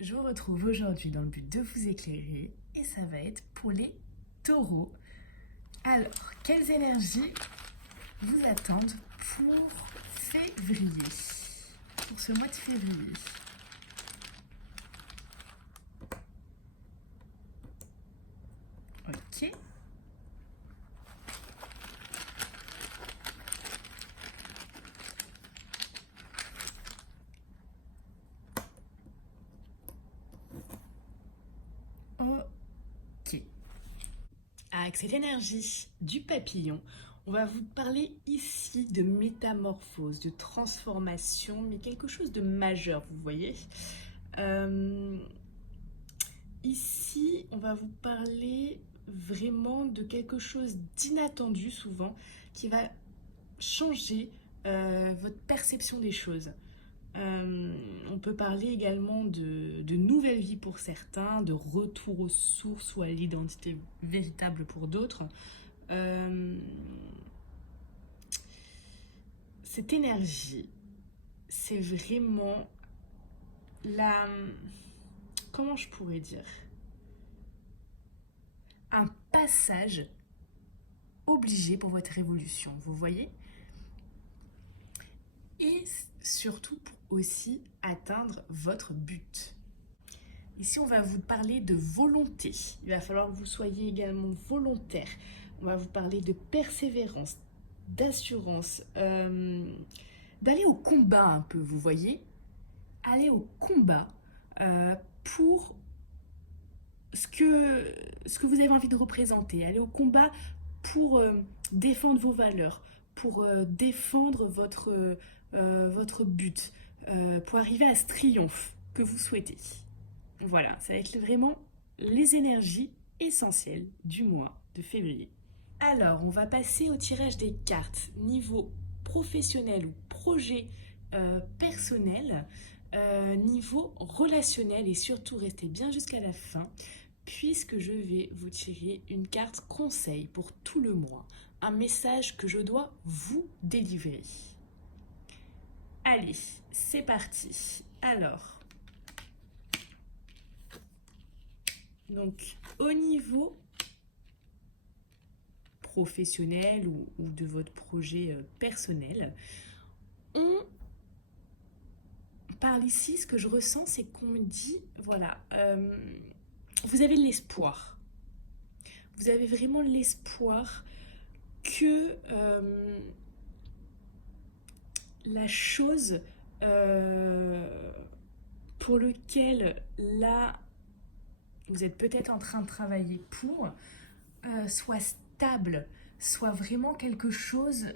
Je vous retrouve aujourd'hui dans le but de vous éclairer et ça va être pour les taureaux. Alors, quelles énergies vous attendent pour février, pour ce mois de février? Ok. Ok. Avec cette énergie du papillon, on va vous parler ici de métamorphose, de transformation, mais quelque chose de majeur, vous voyez. Ici, on va vous parler vraiment de quelque chose d'inattendu souvent, qui va changer votre perception des choses. On peut parler également de nouvelle vie pour certains, de retour aux sources ou à l'identité véritable pour d'autres. Cette énergie, c'est vraiment la... Comment je pourrais dire? Un passage obligé pour votre évolution, vous voyez? Et surtout pour aussi atteindre votre but. Ici, on va vous parler de volonté. Il va falloir que vous soyez également volontaire. On va vous parler de persévérance, d'assurance, d'aller au combat un peu, vous voyez? Aller au combat pour ce que vous avez envie de représenter. Aller au combat pour défendre vos valeurs, pour défendre votre but, pour arriver à ce triomphe que vous souhaitez. Voilà, ça va être vraiment les énergies essentielles du mois de février. Alors, on va passer au tirage des cartes niveau professionnel ou projet personnel, niveau relationnel et surtout restez bien jusqu'à la fin puisque je vais vous tirer une carte conseil pour tout le mois, un message que je dois vous délivrer. Allez, c'est parti. Alors, donc au niveau professionnel ou de votre projet personnel, on parle ici, ce que je ressens, c'est qu'on me dit, voilà, vous avez de l'espoir. Vous avez vraiment l'espoir que la chose pour laquelle là, vous êtes peut-être en train de travailler pour, soit stable, soit vraiment quelque chose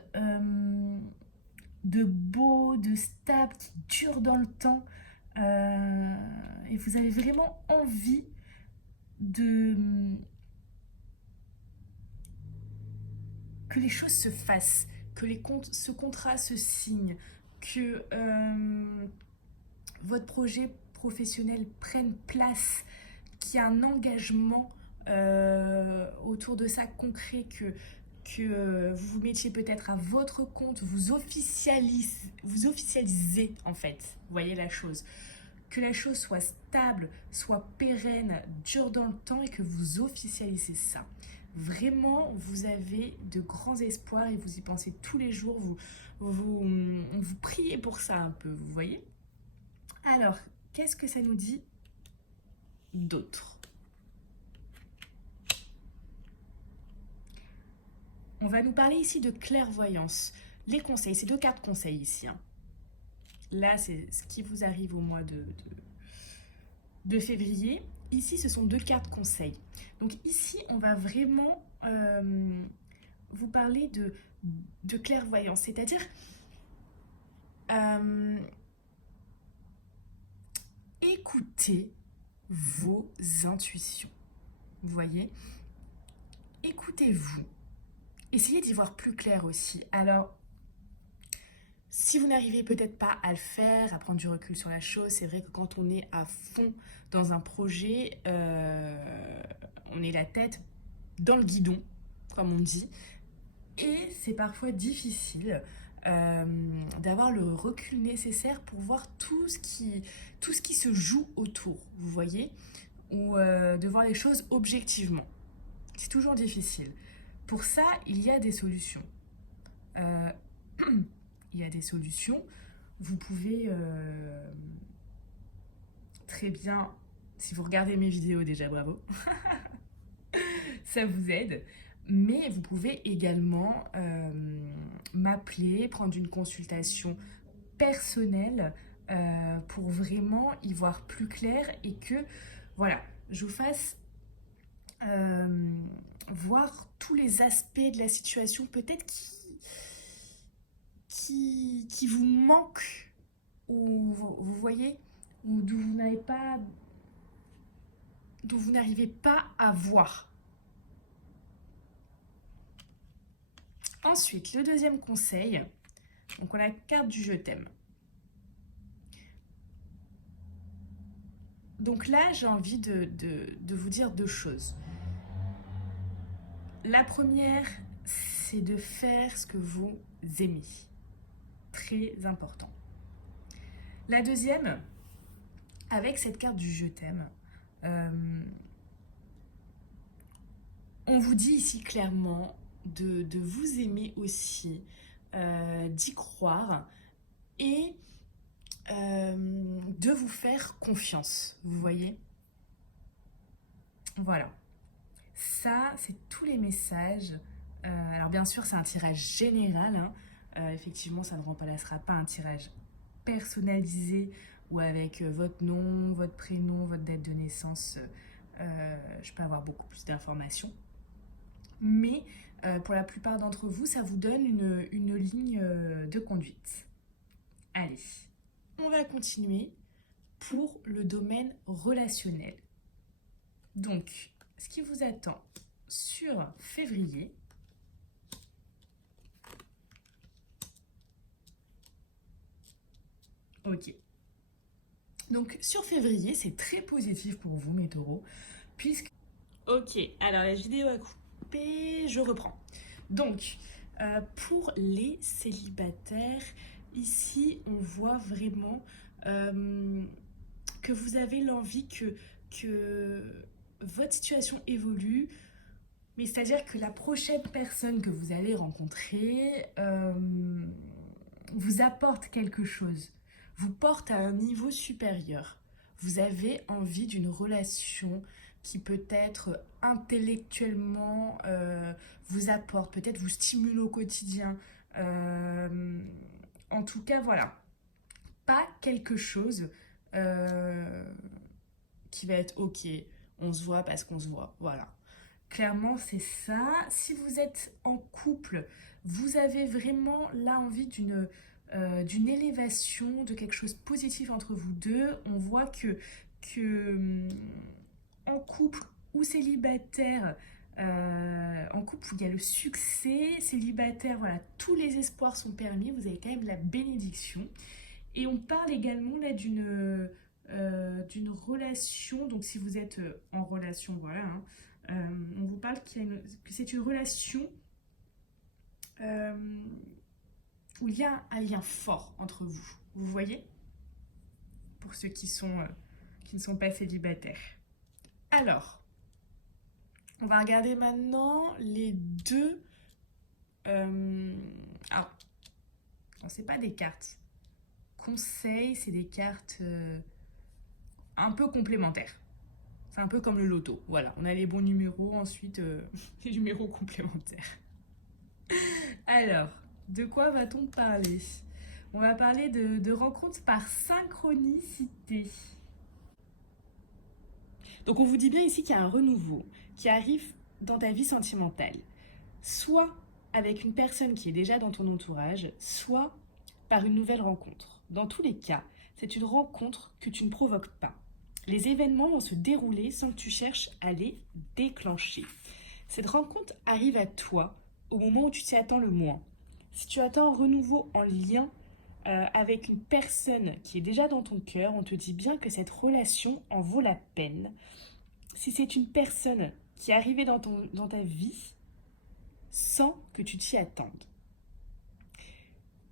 de beau, de stable, qui dure dans le temps. Et vous avez vraiment envie de que les choses se fassent, que ce contrat se signe, que votre projet professionnel prenne place, qu'il y ait un engagement autour de ça concret, que vous vous mettiez peut-être à votre compte, vous officialisez en fait, vous voyez la chose. Que la chose soit stable, soit pérenne, dure dans le temps et que vous officialisez ça. Vraiment, vous avez de grands espoirs et vous y pensez tous les jours, vous priez pour ça un peu, vous voyez? Alors, qu'est-ce que ça nous dit d'autre? On va nous parler ici de clairvoyance. Les conseils, c'est deux cartes conseils ici. Hein. Là, c'est ce qui vous arrive au mois de février. Ici, ce sont deux cartes conseils. Donc ici, on va vraiment vous parler de clairvoyance. C'est-à-dire, écoutez vos intuitions. Vous voyez? Écoutez-vous. Essayez d'y voir plus clair aussi. Alors, si vous n'arrivez peut-être pas à le faire, à prendre du recul sur la chose, c'est vrai que quand on est à fond dans un projet, on est la tête dans le guidon, comme on dit, et c'est parfois difficile d'avoir le recul nécessaire pour voir tout ce qui se joue autour, vous voyez, ou de voir les choses objectivement. C'est toujours difficile. Pour ça, il y a des solutions. Euh, il y a des solutions. Vous pouvez très bien, si vous regardez mes vidéos déjà, bravo, ça vous aide. Mais vous pouvez également m'appeler, prendre une consultation personnelle pour vraiment y voir plus clair et que, voilà, je vous fasse voir tous les aspects de la situation peut-être qui vous manquent ou vous voyez, ou d'où vous n'arrivez pas à voir. Ensuite, le deuxième conseil, donc on a la carte du je t'aime. Donc là, j'ai envie de vous dire deux choses. La première, c'est de faire ce que vous aimez. Très important. La deuxième, avec cette carte du je t'aime, on vous dit ici clairement de vous aimer aussi, d'y croire et de vous faire confiance, vous voyez? Voilà. Ça, c'est tous les messages. Alors bien sûr, c'est un tirage général, hein. Effectivement, ça ne remplacera pas un tirage personnalisé ou avec votre nom, votre prénom, votre date de naissance. Je peux avoir beaucoup plus d'informations. Mais pour la plupart d'entre vous, ça vous donne une ligne de conduite. Allez, on va continuer pour le domaine relationnel. Donc, ce qui vous attend sur février, ok. Donc, sur février, c'est très positif pour vous, mes taureaux, puisque... Ok, alors la vidéo a coupé, je reprends. Donc, pour les célibataires, ici, on voit vraiment que vous avez l'envie que votre situation évolue, mais c'est-à-dire que la prochaine personne que vous allez rencontrer vous apporte quelque chose, vous porte à un niveau supérieur. Vous avez envie d'une relation qui peut-être intellectuellement vous apporte, peut-être vous stimule au quotidien. En tout cas, voilà. Pas quelque chose qui va être ok, on se voit parce qu'on se voit. Voilà. Clairement, c'est ça. Si vous êtes en couple, vous avez vraiment là envie d'une élévation, de quelque chose de positif entre vous deux. On voit que en couple ou célibataire, en couple où il y a le succès, célibataire, voilà, tous les espoirs sont permis, vous avez quand même la bénédiction. Et on parle également là d'une relation, donc si vous êtes en relation, voilà, hein, on vous parle que c'est une relation euh, où il y a un lien fort entre vous. Vous voyez? Pour ceux qui ne sont pas célibataires. Alors, on va regarder maintenant les deux... alors, c'est pas des cartes conseils, c'est des cartes un peu complémentaires. C'est un peu comme le loto. Voilà, on a les bons numéros, ensuite les numéros complémentaires. Alors, de quoi va-t-on parler? On va parler de rencontres par synchronicité. Donc on vous dit bien ici qu'il y a un renouveau qui arrive dans ta vie sentimentale. Soit avec une personne qui est déjà dans ton entourage, soit par une nouvelle rencontre. Dans tous les cas, c'est une rencontre que tu ne provoques pas. Les événements vont se dérouler sans que tu cherches à les déclencher. Cette rencontre arrive à toi au moment où tu t'y attends le moins. Si tu attends un renouveau en lien avec une personne qui est déjà dans ton cœur, on te dit bien que cette relation en vaut la peine. Si c'est une personne qui est arrivée dans ta vie sans que tu t'y attendes.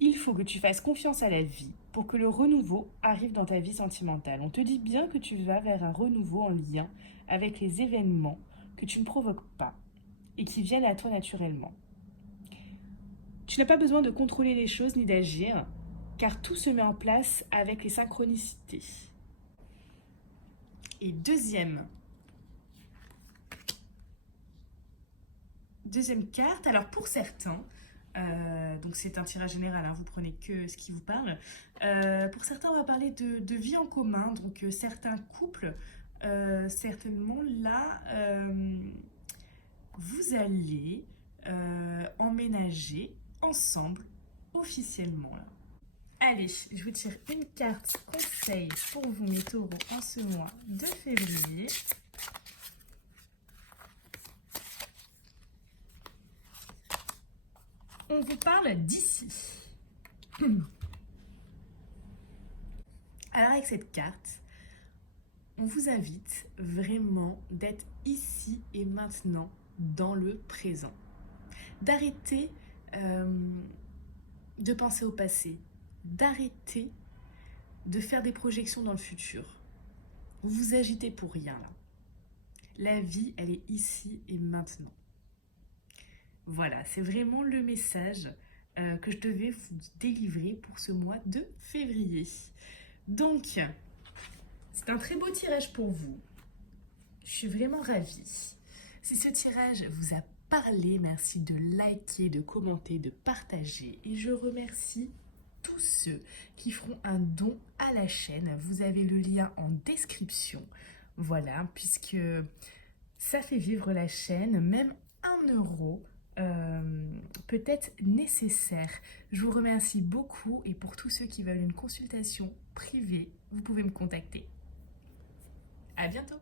Il faut que tu fasses confiance à la vie pour que le renouveau arrive dans ta vie sentimentale. On te dit bien que tu vas vers un renouveau en lien avec les événements que tu ne provoques pas et qui viennent à toi naturellement. Tu n'as pas besoin de contrôler les choses ni d'agir, car tout se met en place avec les synchronicités. Et deuxième carte, alors pour certains, donc c'est un tirage général, hein, vous prenez que ce qui vous parle. Pour certains, on va parler de vie en commun, donc certains couples, certainement là, vous allez emménager ensemble officiellement. Là. Allez, je vous tire une carte conseil pour vous, mes taureaux, en ce mois de février. On vous parle d'ici. Alors avec cette carte, on vous invite vraiment d'être ici et maintenant dans le présent. D'arrêter de penser au passé, d'arrêter de faire des projections dans le futur. Vous vous agitez pour rien là. La vie, elle est ici et maintenant. Voilà, c'est vraiment le message que je devais vous délivrer pour ce mois de février. Donc, c'est un très beau tirage pour vous. Je suis vraiment ravie. Si ce tirage vous a parlé, merci de liker, de commenter, de partager. Et je remercie tous ceux qui feront un don à la chaîne. Vous avez le lien en description. Voilà, puisque ça fait vivre la chaîne, même 1 euro. Peut-être nécessaire. Je vous remercie beaucoup et pour tous ceux qui veulent une consultation privée, vous pouvez me contacter. À bientôt.